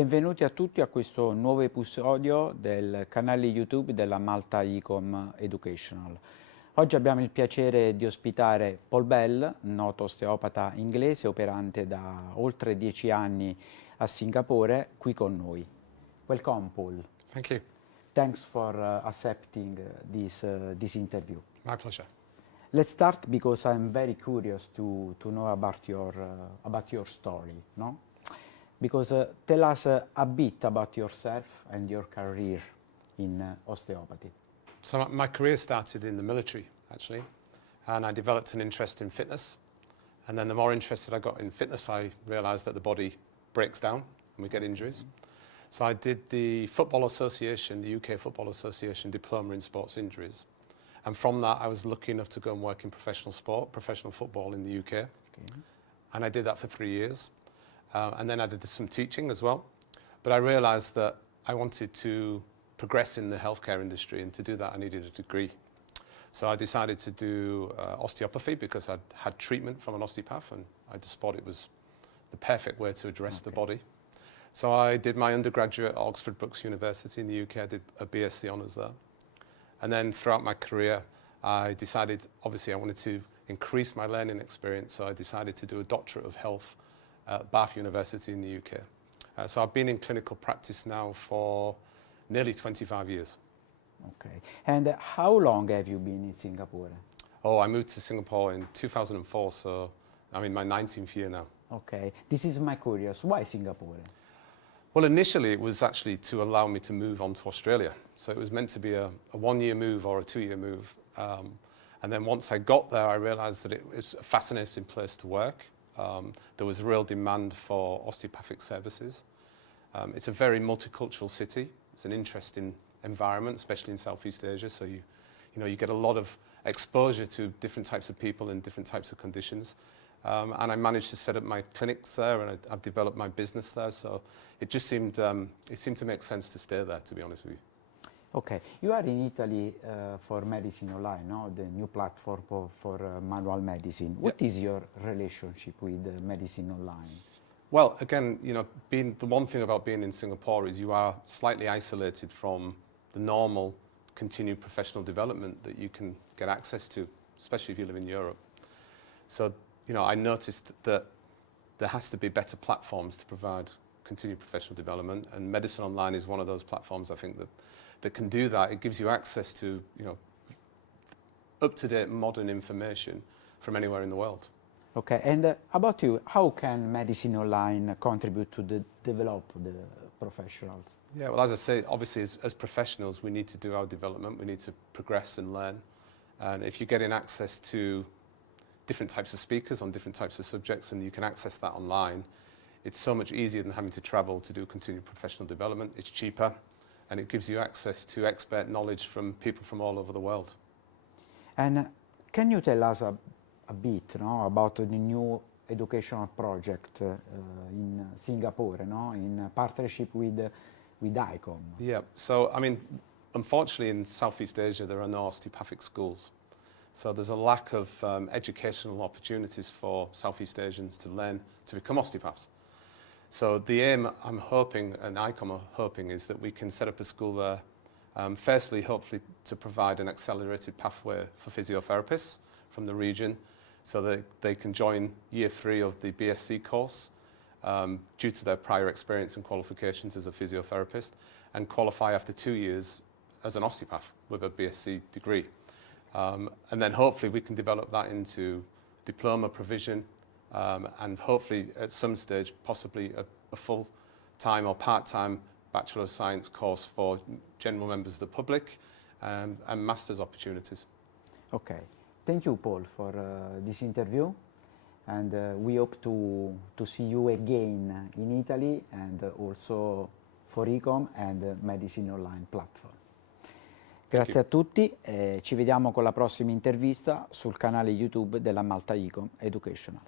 Benvenuti a tutti a questo nuovo episodio del canale YouTube della Malta ICOM Educational. Oggi abbiamo il piacere di ospitare Paul Bell, noto osteopata inglese, operante da oltre 10 anni a Singapore, qui con noi. Welcome, Paul. Thank you. Thanks for accepting this interview. My pleasure. Let's start because I'm very curious to know about your story, no? Because tell us a bit about yourself and your career in osteopathy. So my career started in the military, actually, and I developed an interest in fitness. And then the more interested I got in fitness, I realized that the body breaks down and we get injuries. So I did the Football Association, the UK Football Association Diploma in Sports Injuries. And from that, I was lucky enough to go and work in professional sport, professional football in the UK. Okay. And I did that for 3 years. And then I did some teaching as well. But I realized that I wanted to progress in the healthcare industry, and to do that I needed a degree. So I decided to do osteopathy because I'd had treatment from an osteopath, and I just thought it was the perfect way to address the body. So I did my undergraduate at Oxford Brookes University in the UK. I did a BSc honours there. And then throughout my career, I decided, obviously I wanted to increase my learning experience, so I decided to do a doctorate of health at Bath University in the UK. So I've been in clinical practice now for nearly 25 years. Okay. And how long have you been in Singapore? Oh, I moved to Singapore in 2004, so I'm in my 19th year now. Okay. This is my curious. Why Singapore? Well, initially it was actually to allow me to move on to Australia. So it was meant to be a 1-year move or a 2-year move. And then once I got there, I realized that it was a fascinating place to work. There was a real demand for osteopathic services. It's a very multicultural city. It's an interesting environment, especially in Southeast Asia. So you get a lot of exposure to different types of people and different types of conditions. And I managed to set up my clinics there, and I've developed my business there. So it just seemed to make sense to stay there, to be honest with you. Okay, you are in Italy for Medicine Online, no? The new platform for manual medicine. What is your relationship with Medicine Online? Well, again, the one thing about being in Singapore is you are slightly isolated from the normal continued professional development that you can get access to, especially if you live in Europe. So, I noticed that there has to be better platforms to provide continued professional development, and Medicine Online is one of those platforms, I think, that can do that. It gives you access to, up-to-date modern information from anywhere in the world. Okay, and about you, how can Medicine Online contribute to develop the professionals? Yeah, well, as I say, obviously as professionals, we need to do our development, we need to progress and learn. And if you're getting access to different types of speakers on different types of subjects, and you can access that online, it's so much easier than having to travel to do continued professional development. It's cheaper, and it gives you access to expert knowledge from people from all over the world. And can you tell us a bit, about the new educational project in Singapore, in partnership with ICOM? Yeah, so unfortunately in Southeast Asia there are no osteopathic schools. So there's a lack of educational opportunities for Southeast Asians to learn to become osteopaths. So the aim, I'm hoping, and ICOM are hoping, is that we can set up a school there, firstly, hopefully, to provide an accelerated pathway for physiotherapists from the region, so that they can join year 3 of the BSc course due to their prior experience and qualifications as a physiotherapist, and qualify after 2 years as an osteopath with a BSc degree. And then hopefully we can develop that into diploma provision, and hopefully at some stage possibly a full-time or part-time Bachelor of Science course for general members of the public, and master's opportunities. Okay. Thank you, Paul, for this interview, and we hope to see you again in Italy, and also for ICOM and Medicine Online platform. Grazie a tutti, ci vediamo con la prossima intervista sul canale YouTube della Malta ICOM Educational.